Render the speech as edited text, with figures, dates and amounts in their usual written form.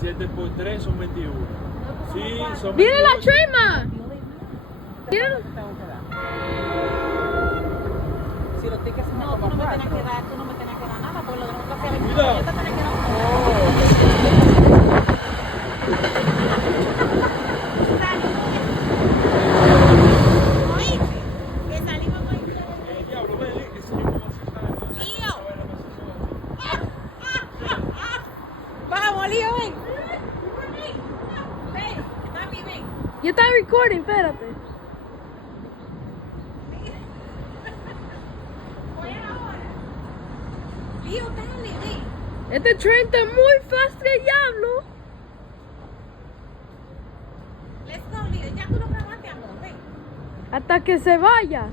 7 por 3 son 21. Sí, son 21. ¡Viene la Trema! ¿Viene? Si los tickets son No, tú como no me tienes 4. que dar, tú no me tienes que dar nada, porque lo de nosotros sea 21. Mira. Yo te tenés que dar un ¿Oíste? Que salimos muy Diablo, ven, que si yo me voy a sentar aquí. Lío. A ver, Vamos, Lío, ven. Ven, mami, ven. Ya está recording, espérate. Voy ahora. Lío, dale, ven. Este tren está muy fast que diablo. Let's go, Lío. Ya tú lo grabaste, amor, ven. Hasta que se vaya.